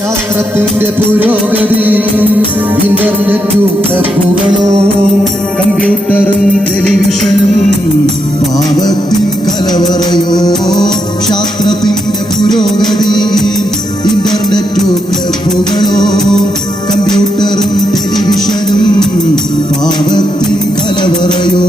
ശാസ്ത്രത്തിന്റെ പുരോഗതി ഇന്റർനെറ്റും ക്ലബുകളോ കമ്പ്യൂട്ടറും ടെലിവിഷനും പാപത്തിൻ കലവറയോ? ശാസ്ത്രത്തിന്റെ പുരോഗതി ഇന്റർനെറ്റും ക്ലബുകളോ കമ്പ്യൂട്ടറും ടെലിവിഷനും പാപത്തിൻ കലവറയോ?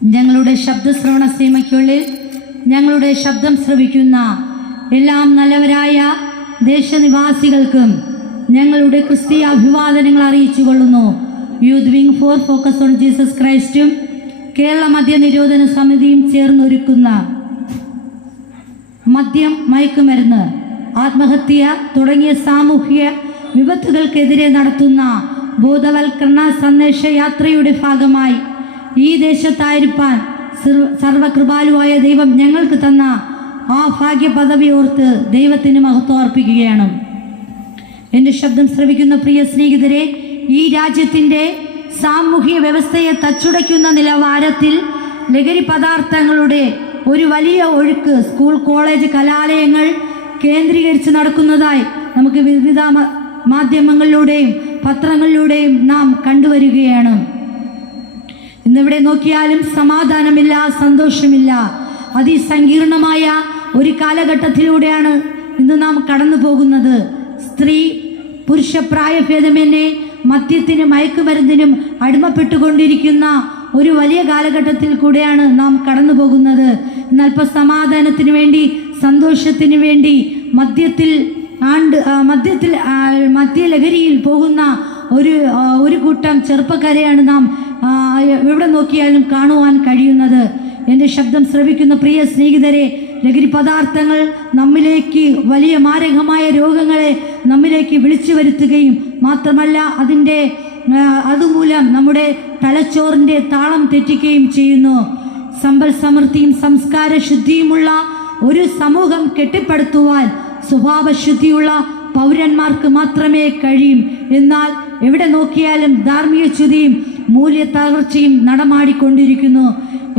ഞങ്ങളുടെ ശബ്ദശ്രവണ സീമയ്ക്കുള്ളിൽ ഞങ്ങളുടെ ശബ്ദം ശ്രവിക്കുന്ന എല്ലാം നല്ലവരായ ദേശനിവാസികൾക്കും ഞങ്ങളുടെ ക്രിസ്തീയ അഭിവാദനങ്ങൾ അറിയിച്ചു കൊള്ളുന്നു. Youth wing for focus on Jesus ക്രൈസ്റ്റും Kerala മദ്യ നിരോധന സമിതിയും ചേർന്നൊരുക്കുന്ന മദ്യം മയക്കുമരുന്ന് ആത്മഹത്യ തുടങ്ങിയ സാമൂഹിക വിപത്തുകൾക്കെതിരെ നടത്തുന്ന ബോധവൽക്കരണ സന്ദേശ യാത്രയുടെ ഭാഗമായി ഈ ദേശത്തായിരിക്കാൻ സർവ- സർവകൃപാലുവായ ദൈവം ഞങ്ങൾക്ക് തന്ന ആ ഭാഗ്യ പദവി ഓർത്ത് ദൈവത്തിന് മഹത്വം അർപ്പിക്കുകയാണ്. എന്റെ ശബ്ദം ശ്രവിക്കുന്ന പ്രിയ സ്നേഹിതരെ ഈ രാജ്യത്തിന്റെ സാമൂഹിക വ്യവസ്ഥയെ തച്ചുടയ്ക്കുന്ന നിലവാരത്തിൽ ലഹരി പദാർത്ഥങ്ങളുടെ ഒരു വലിയ ഒഴുക്ക് സ്കൂൾ കോളേജ് കലാലയങ്ങൾ കേന്ദ്രീകരിച്ച് നടക്കുന്നതായി നമുക്ക് വിവിധ മാധ്യമങ്ങളിലൂടെയും പത്രങ്ങളിലൂടെയും നാം കണ്ടുവരികയാണ്. ഇന്നിവിടെ നോക്കിയാലും സമാധാനമില്ല സന്തോഷമില്ല. അതിസങ്കീർണമായ ഒരു കാലഘട്ടത്തിലൂടെയാണ് ഇന്ന് നാം കടന്നു പോകുന്നത് സ്ത്രീ പുരുഷ പ്രായഭേദമെന്നെ മദ്യത്തിനും മയക്കുമരുന്നിനും അടിമപ്പെട്ടുകൊണ്ടിരിക്കുന്ന ഒരു വലിയ കാലഘട്ടത്തിൽ കൂടെയാണ് നാം കടന്നു പോകുന്നത് എന്നാൽ ഇപ്പോൾ സമാധാനത്തിന് വേണ്ടി സന്തോഷത്തിന് വേണ്ടി മദ്യത്തിൽ ആണ്ട് മദ്യത്തിൽ മദ്യലഹരിയിൽ പോകുന്ന ഒരു ഒരു കൂട്ടം ചെറുപ്പക്കാരെയാണ് നാം എവിടെ നോക്കിയാലും കാണുവാൻ കഴിയുന്നത്? എന്റെ ശബ്ദം ശ്രവിക്കുന്ന പ്രിയ സ്നേഹിതരെ ലഹരി പദാർത്ഥങ്ങൾ നമ്മിലേക്ക് വലിയ മാരകമായ രോഗങ്ങളെ നമ്മിലേക്ക് വിളിച്ചു വരുത്തുകയും മാത്രമല്ല അതിന്റെ അതുമൂലം നമ്മുടെ തലച്ചോറിന്റെ താളം തെറ്റിക്കുകയും ചെയ്യുന്നു. സമ്പൽ സമൃദ്ധിയും സംസ്കാര ശുദ്ധിയുമുള്ള ഒരു സമൂഹം കെട്ടിപ്പടുത്തുവാൻ സ്വഭാവശുദ്ധിയുള്ള പൗരന്മാർക്ക് മാത്രമേ കഴിയും. എന്നാൽ എവിടെ നോക്കിയാലും ധാർമ്മിക ച്യുതിയും മൂല്യ തകർച്ചയും നടമാടിക്കൊണ്ടിരിക്കുന്നു.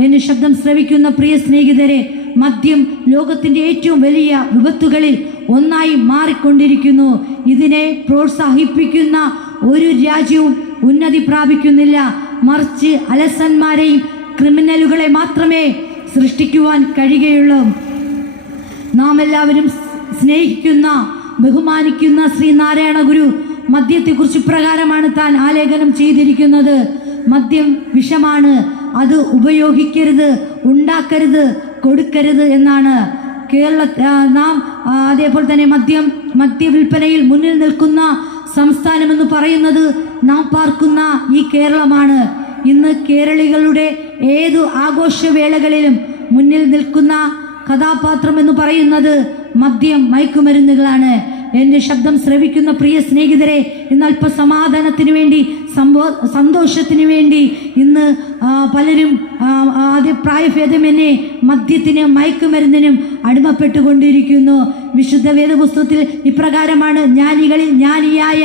എന്ന് ശബ്ദം ശ്രവിക്കുന്ന പ്രിയ സ്നേഹിതരെ മദ്യം ലോകത്തിന്റെ ഏറ്റവും വലിയ വിപത്തുകളിൽ ഒന്നായി മാറിക്കൊണ്ടിരിക്കുന്നു. ഇതിനെ പ്രോത്സാഹിപ്പിക്കുന്ന ഒരു രാജ്യവും ഉന്നതി പ്രാപിക്കുന്നില്ല. മറിച്ച് അലസന്മാരെയും ക്രിമിനലുകളെ മാത്രമേ സൃഷ്ടിക്കുവാൻ കഴിയുകയുള്ളൂ. നാം എല്ലാവരും സ്നേഹിക്കുന്ന ബഹുമാനിക്കുന്ന ശ്രീനാരായണ ഗുരു മദ്യത്തെക്കുറിച്ച് പ്രകാരമാണ് താൻ ആലേഖനം ചെയ്തിരിക്കുന്നത്. മദ്യം വിഷമാണ്. അത് ഉപയോഗിക്കരുത് ഉണ്ടാക്കരുത് കൊടുക്കരുത് എന്നാണ് കേരള നാം അതേപോലെ തന്നെ മദ്യം മദ്യവിൽപ്പനയിൽ മുന്നിൽ നിൽക്കുന്ന സംസ്ഥാനമെന്ന് പറയുന്നത് നാം പാർക്കുന്ന ഈ കേരളമാണ്. ഇന്ന് കേരളികളുടെ ഏതു ആഘോഷവേളകളിലും മുന്നിൽ നിൽക്കുന്ന കഥാപാത്രം എന്ന് പറയുന്നത് മദ്യം മയക്കുമരുന്നുകളാണ്. എന്റെ ശബ്ദം ശ്രവിക്കുന്ന പ്രിയ സ്നേഹിതരെ ഇന്ന് അല്പസമാധാനത്തിന് വേണ്ടി സംഭവ സന്തോഷത്തിന് വേണ്ടി ഇന്ന് പലരും ആദ്യ പ്രായഭേദമെന്നെ മദ്യത്തിന് മയക്കുമരുന്നിനും അടിമപ്പെട്ടുകൊണ്ടിരിക്കുന്നു. വിശുദ്ധ വേദപുസ്തകത്തിൽ ഇപ്രകാരമാണ് ജ്ഞാനികളിൽ ജ്ഞാനിയായ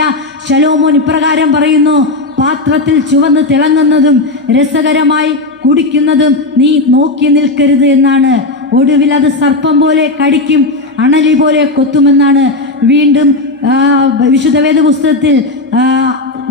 ശലോമോൻ ഇപ്രകാരം പറയുന്നു പാത്രത്തിൽ ചുവന്ന് തിളങ്ങുന്നതും രസകരമായി കുടിക്കുന്നതും നീ നോക്കി നിൽക്കരുത് എന്നാണ്. ഒടുവിൽ അത് സർപ്പം പോലെ കടിക്കും അണലി പോലെ കൊത്തുമെന്നാണ്. വീണ്ടും വിശുദ്ധവേദ വിശുദ്ധ വേദപുസ്തകത്തിൽ ആ,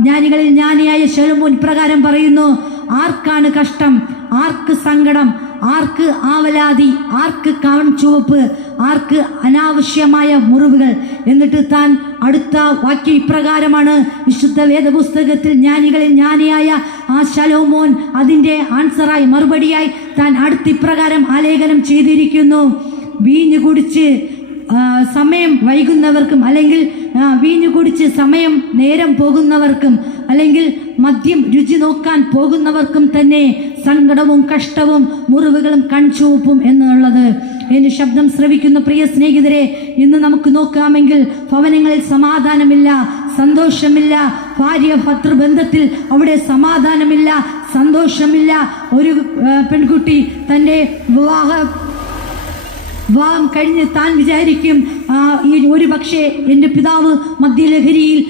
ജ്ഞാനികളിൽ ജ്ഞാനിയായ ശെലുമോൻ പ്രകാരം പറയുന്നു ആർക്കാണ് കഷ്ടം? ആർക്ക് സങ്കടം? ആർക്ക് ആവലാതി? ആർക്ക് ചുവപ്പ്? ആർക്ക് അനാവശ്യമായ മുറിവുകൾ? എന്നിട്ട് താൻ അടുത്ത വാക്യം ഇപ്രകാരമാണ് വിശുദ്ധ വേദപുസ്തകത്തിൽ ജ്ഞാനികളിൽ ജ്ഞാനിയായ ആ ശലോമോൻ അതിന്റെ ആൻസറായി മറുപടിയായി താൻ അടുത്ത ഇപ്രകാരം ആലേഖനം ചെയ്തിരിക്കുന്നു. വീഞ്ഞു കുടിച്ച് സമയം വൈകുന്നവർക്കും അല്ലെങ്കിൽ വീഞ്ഞു കുടിച്ച് സമയം നേരം പോകുന്നവർക്കും അല്ലെങ്കിൽ മദ്യം രുചി നോക്കാൻ പോകുന്നവർക്കും തന്നെ സങ്കടവും കഷ്ടവും മുറിവുകളും കൺചുവപ്പും എന്നുള്ളത്. എന്റെ ശബ്ദം ശ്രവിക്കുന്ന പ്രിയ സ്നേഹിതരെ ഇന്ന് നമുക്ക് നോക്കാമെങ്കിൽ ഭവനങ്ങളിൽ സമാധാനമില്ല സന്തോഷമില്ല ഭാര്യ ഭർത്തൃബന്ധത്തിൽ അവിടെ സമാധാനമില്ല സന്തോഷമില്ല. ഒരു പെൺകുട്ടി തന്റെ വിവാഹ വിവാഹം കഴിഞ്ഞ് താൻ വിചാരിക്കും ഈ ഒരു പക്ഷേ എന്റെ പിതാവ് മദ്യലഹരിയിൽ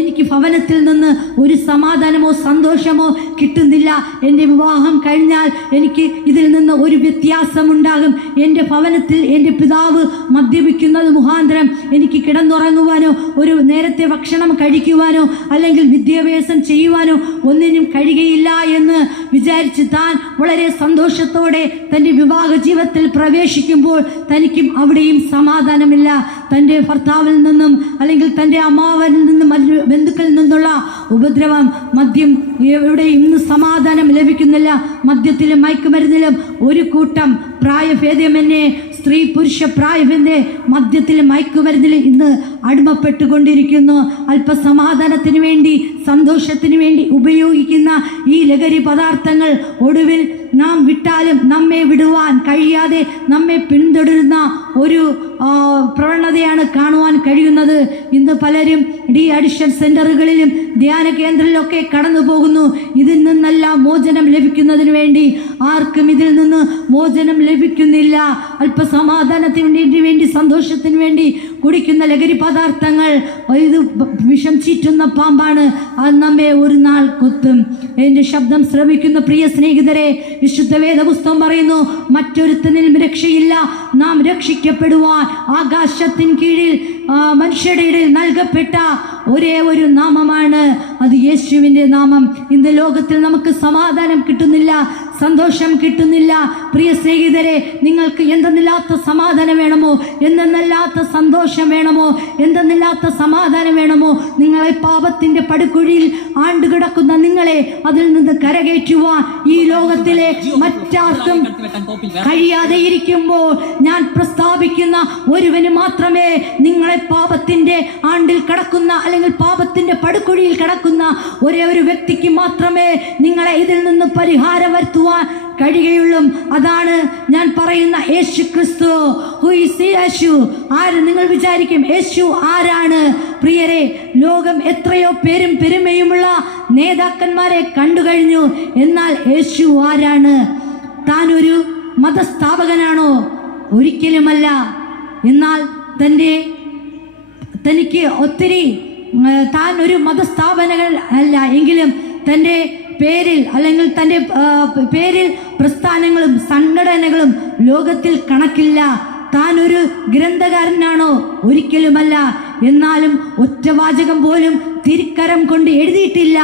എനിക്ക് ഭവനത്തിൽ നിന്ന് ഒരു സമാധാനമോ സന്തോഷമോ കിട്ടുന്നില്ല. എന്റെ വിവാഹം കഴിഞ്ഞാൽ എനിക്ക് ഇതിൽ നിന്ന് ഒരു വ്യത്യാസമുണ്ടാകും. എന്റെ ഭവനത്തിൽ എന്റെ പിതാവ് മദ്യപിക്കുന്നത് മുഖാന്തരം എനിക്ക് കിടന്നുറങ്ങുവാനോ ഒരു നേരത്തെ ഭക്ഷണം കഴിക്കുവാനോ അല്ലെങ്കിൽ വിദ്യാഭ്യാസം ചെയ്യുവാനോ ഒന്നിനും കഴിയുകയില്ല എന്ന് വിചാരിച്ച് താൻ വളരെ സന്തോഷത്തോടെ തന്റെ വിവാഹ ജീവിതത്തിൽ പ്രവേശിക്കുമ്പോൾ തനിക്കും അവിടെയും സമാധാനമില്ല. തന്റെ ഭർത്താവിൽ നിന്നും അല്ലെങ്കിൽ തന്റെ അമ്മാവനിൽ നിന്നും മറ്റു ബന്ധുക്കളിൽ നിന്നുള്ള ഉപദ്രവം മദ്യം എവിടെ ഇന്ന് സമാധാനം ലഭിക്കുന്നില്ല മദ്യത്തിലും മയക്കുമരുന്നിലും ഒരു കൂട്ടം പ്രായഭേദമെന്നെ സ്ത്രീ പുരുഷ പ്രായമെന്നെ മദ്യത്തിലും മയക്കുമരുന്നിലും ഇന്ന് അടിമപ്പെട്ടുകൊണ്ടിരിക്കുന്നു. അല്പസമാധാനത്തിന് വേണ്ടി സന്തോഷത്തിന് വേണ്ടി ഉപയോഗിക്കുന്ന ഈ ലഹരി പദാർത്ഥങ്ങൾ ഒടുവിൽ നാം വിട്ടാലും നമ്മെ വിടുവാൻ കഴിയാതെ നമ്മെ പിന്തുടരുന്ന ഒരു പ്രവണതയാണ് കാണുവാൻ കഴിയുന്നത്. ഇന്ന് പലരും ഡി അഡിഷൻ സെന്ററുകളിലും ധ്യാന കേന്ദ്രങ്ങളിലൊക്കെ കടന്നു പോകുന്നു. ഇതിൽ നിന്നെല്ലാം മോചനം ലഭിക്കുന്നതിന് വേണ്ടി. ആർക്കും ഇതിൽ നിന്ന് മോചനം ലഭിക്കുന്നില്ല. അല്പസമാധാനത്തിന് വേണ്ടി സന്തോഷത്തിന് വേണ്ടി കുടിക്കുന്ന ലഹരി പദാർത്ഥങ്ങൾ ഇത് വിഷം ചീറ്റുന്ന പാമ്പാണ്. അത് നമ്മെ ഒരു നാൾ കൊത്തും. എന്റെ ശബ്ദം ശ്രമിക്കുന്ന പ്രിയ സ്നേഹിതരെ വിശുദ്ധ വേദപുസ്തകം പറയുന്നു മറ്റൊരുത്തനിലും രക്ഷയില്ല. നാം രക്ഷിക്കപ്പെടുവാൻ ആകാശത്തിൻ കീഴിൽ മനുഷ്യരുടെ ഇടയിൽ നൽകപ്പെട്ട ഒരേ ഒരു നാമമാണ്. അത് യേശുവിന്റെ നാമം. ഇന്ന് ലോകത്തിൽ നമുക്ക് സമാധാനം കിട്ടുന്നില്ല. സന്തോഷം കിട്ടുന്നില്ല. പ്രിയ സ്നേഹിതരെ നിങ്ങൾക്ക് എന്തെന്നില്ലാത്ത സമാധാനം വേണമോ? എന്തെന്നല്ലാത്ത സന്തോഷം വേണമോ? എന്തെന്നില്ലാത്ത സമാധാനം വേണമോ? നിങ്ങളെ പാപത്തിന്റെ പടുക്കുഴിയിൽ ആണ്ടുകിടക്കുന്ന നിങ്ങളെ അതിൽ നിന്ന് കരകയറ്റുവാൻ ഈ ലോകത്തിലെ മറ്റാർക്കും കഴിയാതെ ഇരിക്കുമ്പോൾ ഞാൻ പ്രസ്താവിക്കുന്ന ഒരുവന് മാത്രമേ നിങ്ങളെ പാപത്തിന്റെ ആണ്ടിൽ കടക്കുന്ന അല്ലെങ്കിൽ പാപത്തിന്റെ പടുക്കുഴിയിൽ കടക്കുന്ന ഒരേ ഒരു വ്യക്തിക്ക് മാത്രമേ നിങ്ങളെ ഇതിൽ നിന്ന് പരിഹാരം വരുത്തുവാൻ കഴിയുകയുള്ളൂ. അതാണ് ഞാൻ പറയുന്ന യേശു ക്രിസ്തു യേശു? ആര്? നിങ്ങൾ വിചാരിക്കും യേശു ആരാണ്? പ്രിയരെ ലോകം എത്രയോ പേരും പെരുമയുമുള്ള നേതാക്കന്മാരെ കണ്ടു കഴിഞ്ഞു എന്നാൽ യേശു ആരാണ്? താൻ ഒരു മതസ്ഥാപകനാണോ? ഒരിക്കലുമല്ല. എന്നാൽ തന്റെ തനിക്ക് ഒത്തിരി താൻ ഒരു മതസ്ഥാപനങ്ങൾ അല്ല എങ്കിലും തന്റെ പേരിൽ അല്ലെങ്കിൽ തന്റെ പേരിൽ പ്രസ്ഥാനങ്ങളും സംഘടനകളും ലോകത്തിൽ കണക്കില്ല. താൻ ഒരു ഗ്രന്ഥകാരനാണോ? ഒരിക്കലുമല്ല. എന്നാലും ഒറ്റവാചകം പോലും തിരിക്കരം കൊണ്ട് എഴുതിയിട്ടില്ല.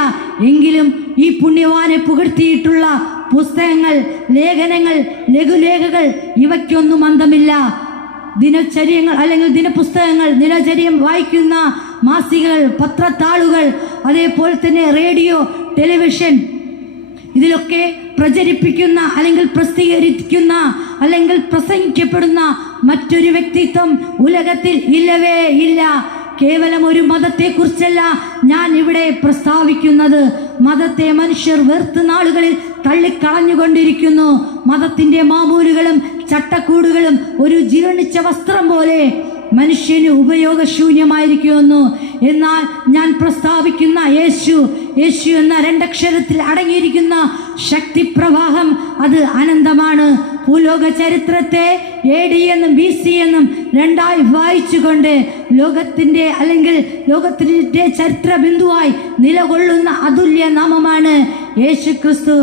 എങ്കിലും ഈ പുണ്യവാനെ പുകഴ്ത്തിയിട്ടുള്ള പുസ്തകങ്ങൾ ലേഖനങ്ങൾ ലഘുലേഖകൾ ഇവയ്ക്കൊന്നും അന്തമില്ല. ദിനചര്യങ്ങൾ അല്ലെങ്കിൽ ദിനപുസ്തകങ്ങൾ ദിനചര്യം വായിക്കുന്ന മാസികകൾ പത്രത്താളുകൾ അതേപോലെ തന്നെ റേഡിയോ ടെലിവിഷൻ ഇതിലൊക്കെ പ്രചരിപ്പിക്കുന്ന അല്ലെങ്കിൽ പ്രസിദ്ധീകരിക്കുന്ന അല്ലെങ്കിൽ പ്രസംഗിക്കപ്പെടുന്ന മറ്റൊരു വ്യക്തിത്വം ഉലകത്തിൽ ഇല്ലവേ ഇല്ല. കേവലം ഒരു മതത്തെക്കുറിച്ചല്ല ഞാൻ ഇവിടെ പ്രസ്താവിക്കുന്നത്. മതത്തെ മനുഷ്യർ വെറുത്ത് നാളുകളിൽ തള്ളിക്കളഞ്ഞുകൊണ്ടിരിക്കുന്നു. മതത്തിന്റെ മാമൂലുകളും ചട്ടക്കൂടുകളും ഒരു ജീർണിച്ച വസ്ത്രം പോലെ മനുഷ്യന് ഉപയോഗശൂന്യമായിരിക്കുമെന്നു. എന്നാൽ ഞാൻ പ്രസ്താവിക്കുന്ന യേശു യേശു എന്ന രണ്ടക്ഷരത്തിൽ അടങ്ങിയിരിക്കുന്ന ശക്തിപ്രവാഹം അത് അനന്തമാണ്. ഭൂലോക ചരിത്രത്തെ എ ഡി എന്നും ബി സി എന്നും രണ്ടായി വായിച്ചുകൊണ്ട് ലോകത്തിന്റെ അല്ലെങ്കിൽ ലോകത്തിന്റെ ചരിത്ര ബിന്ദുവായി നിലകൊള്ളുന്ന അതുല്യ നാമമാണ് യേശു ക്രിസ്തു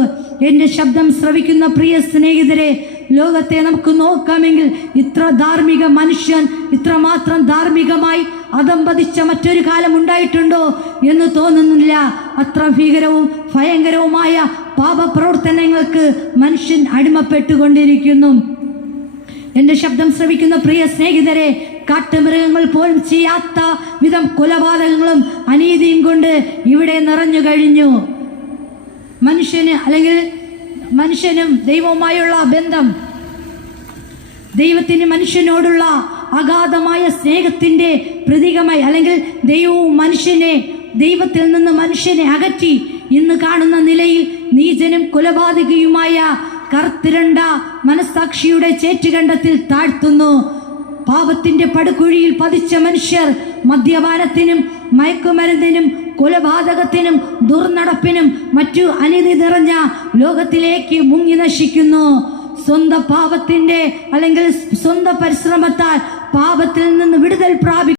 എന്റെ ശബ്ദം ശ്രവിക്കുന്ന പ്രിയ സ്നേഹിതരെ ലോകത്തെ നമുക്ക് നോക്കാമെങ്കിൽ ഇത്ര ധാർമ്മിക മനുഷ്യൻ ഇത്രമാത്രം ധാർമ്മികമായി അതമ്പതിച്ച മറ്റൊരു കാലം ഉണ്ടായിട്ടുണ്ടോ എന്ന് തോന്നുന്നില്ല. അത്ര ഭീകരവും ഭയങ്കരവുമായ പാപപ്രവർത്തനങ്ങൾക്ക് മനുഷ്യൻ അടിമപ്പെട്ടുകൊണ്ടിരിക്കുന്നു. എന്റെ ശബ്ദം ശ്രവിക്കുന്ന പ്രിയ സ്നേഹിതരെ കാട്ടുമൃഗങ്ങൾ പോലും ചെയ്യാത്ത വിധം കൊലപാതകങ്ങളും അനീതിയും കൊണ്ട് ഇവിടെ നിറഞ്ഞു കഴിഞ്ഞു. മനുഷ്യന് അല്ലെങ്കിൽ മനുഷ്യനും ദൈവവുമായുള്ള ബന്ധം. ദൈവത്തിന് മനുഷ്യനോടുള്ള അഗാധമായ സ്നേഹത്തിന്റെ പ്രതീകമായി അല്ലെങ്കിൽ ദൈവവും മനുഷ്യനെ ദൈവത്തിൽ നിന്ന് മനുഷ്യനെ അകറ്റി ഇന്ന് കാണുന്ന നിലയിൽ നീചനും കൊലപാതകയുമായ കർത്തിരണ്ട മനസാക്ഷിയുടെ ചേറ്റുകണ്ടത്തിൽ താഴ്ത്തുന്നു. പാപത്തിന്റെ പടുകുഴിയിൽ പതിച്ച മനുഷ്യർ മദ്യപാനത്തിനും മയക്കുമരുന്നിനും കൊലപാതകത്തിനും ദുർനടപ്പിനും മറ്റു അനീതി നിറഞ്ഞ ലോകത്തിലേക്ക് മുങ്ങി നശിക്കുന്നു. സ്വന്തം പാപത്തിന്റെ അല്ലെങ്കിൽ സ്വന്തം പരിശ്രമത്താൽ പാപത്തിൽ നിന്ന് വിടുതൽ പ്രാപിക്കും